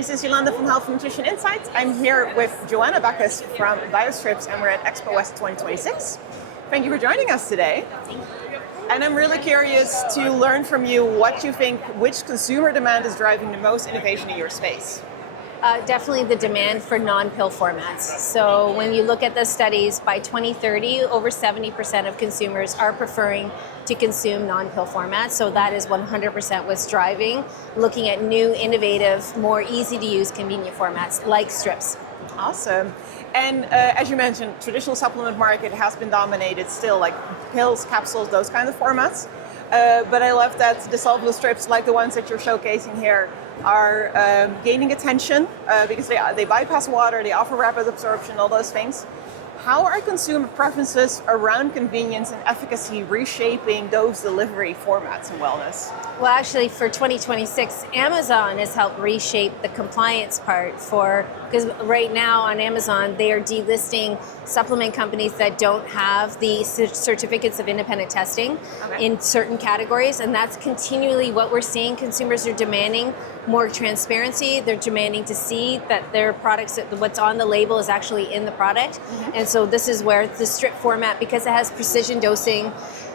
This is Yolanda from Health Nutrition Insight. I'm here with Joanna Bacchus from Biostrips, and we're at Expo West 2026. Thank you for joining us today. And I'm really curious to learn from you what you think, which consumer demand is driving the most innovation in your space. Definitely the demand for non-pill formats. So when you look at the studies, by 2030, over 70% of consumers are preferring to consume non-pill formats. So that is 100% what's driving, looking at new, innovative, more easy to use, convenient formats like strips. Awesome. And as you mentioned, traditional supplement market has been dominated still, like pills, capsules, those kind of formats. But I love that dissolvable strips, like the ones that you're showcasing here, are gaining attention because they bypass water, they offer rapid absorption, all those things. How are consumer preferences around convenience and efficacy reshaping those delivery formats in wellness? Well, actually, for 2026, Amazon has helped reshape the compliance part because right now on Amazon, they are delisting supplement companies that don't have the certificates of independent testing in certain categories. And that's continually what we're seeing. Consumers are demanding more transparency. They're demanding to see that their products, what's on the label is actually in the product. And so this is where the strip format, because it has precision dosing,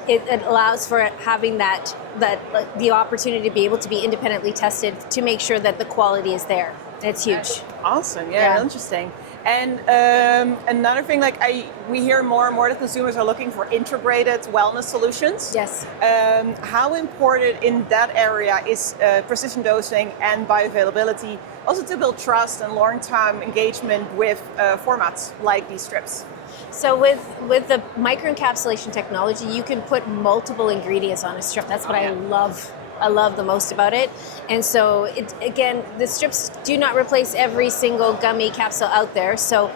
it allows for having the opportunity to be able to be independently tested to make sure that the quality is there. It's huge. Awesome, yeah. Interesting. And another thing, we hear more and more that consumers are looking for integrated wellness solutions. Yes. How important in that area is precision dosing and bioavailability, also to build trust and long-term engagement with formats like these strips? So with the microencapsulation technology, you can put multiple ingredients on a strip. That's what I love the most about it. And so, again, the strips do not replace every single gummy capsule out there. So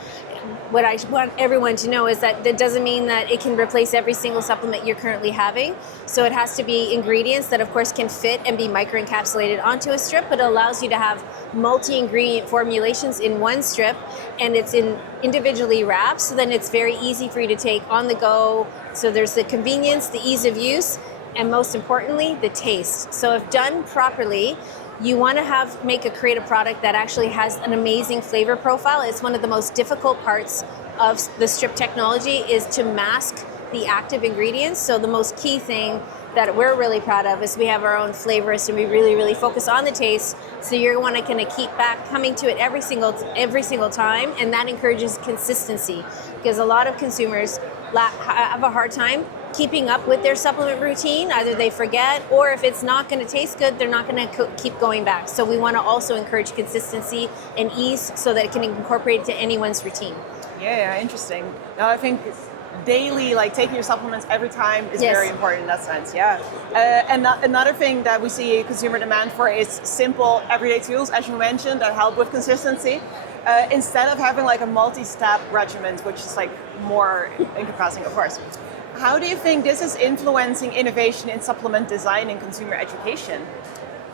what I want everyone to know is that doesn't mean that it can replace every single supplement you're currently having. So it has to be ingredients that, of course, can fit and be microencapsulated onto a strip, but it allows you to have multi-ingredient formulations in one strip, and it's individually wrapped, so then it's very easy for you to take on the go. So there's the convenience, the ease of use, and most importantly, the taste. So if done properly, you want to create a product that actually has an amazing flavor profile. It's one of the most difficult parts of the strip technology is to mask the active ingredients. So the most key thing that we're really proud of is we have our own flavorists, and we really, really focus on the taste. So you're want to kind of keep coming to it every single time, and that encourages consistency, because a lot of consumers have a hard time keeping up with their supplement routine. Either they forget, or if it's not going to taste good, they're not going to keep going back. So we want to also encourage consistency and ease so that it can incorporate into anyone's routine. Yeah, interesting. Now I think daily, taking your supplements every time is very important in that sense. Yeah. And another thing that we see consumer demand for is simple everyday tools, as you mentioned, that help with consistency. Instead of having a multi-step regimen, which is more encompassing, of course. How do you think this is influencing innovation in supplement design and consumer education?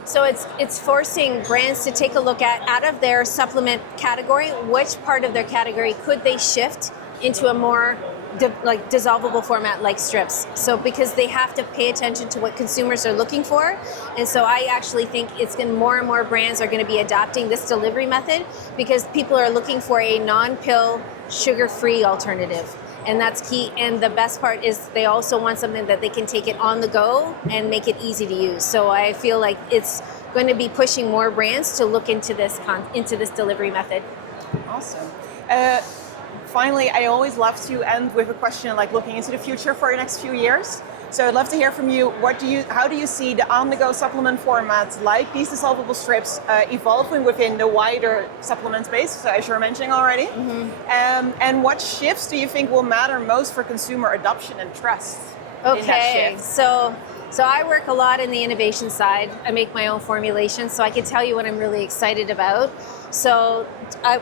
So it's forcing brands to take a look at, out of their supplement category, which part of their category could they shift into a more dissolvable format like strips. So because they have to pay attention to what consumers are looking for. And so I actually think more and more brands are going to be adopting this delivery method, because people are looking for a non-pill, sugar-free alternative. And that's key. And the best part is they also want something that they can take it on the go and make it easy to use. So I feel like it's going to be pushing more brands to look into this delivery method. Awesome. Finally, I always love to end with a question looking into the future for the next few years. So I'd love to hear from you. How do you see the on-the-go supplement formats like these dissolvable strips evolving within the wider supplement space, so as you were mentioning already? And what shifts do you think will matter most for consumer adoption and trust in that shift? So I work a lot in the innovation side. I make my own formulations, so I can tell you what I'm really excited about. So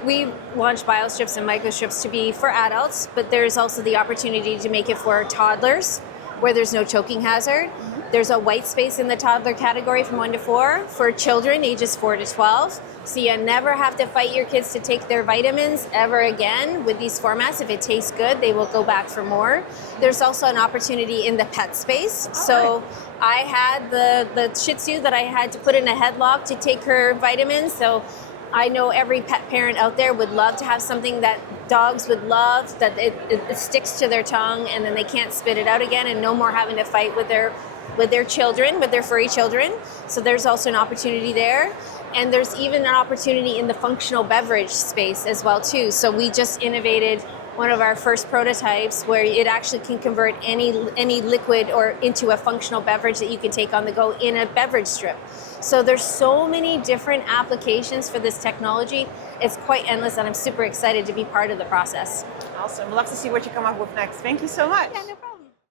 we launched Biostrips and Microstrips to be for adults, but there's also the opportunity to make it for toddlers, where there's no choking hazard. There's a white space in the toddler category from 1 to 4 for children ages 4 to 12. So you never have to fight your kids to take their vitamins ever again with these formats. If it tastes good, they will go back for more. There's also an opportunity in the pet space. So I had the Shih Tzu that I had to put in a headlock to take her vitamins. So I know every pet parent out there would love to have something that dogs would love, that it sticks to their tongue and then they can't spit it out again, and no more having to fight with their children, with their furry children. So there's also an opportunity there. And there's even an opportunity in the functional beverage space as well too. So we just innovated one of our first prototypes where it actually can convert any liquid or into a functional beverage that you can take on the go in a beverage strip. So there's so many different applications for this technology. It's quite endless, and I'm super excited to be part of the process. Awesome. We'll love to see what you come up with next. Thank you so much. Yeah, no problem.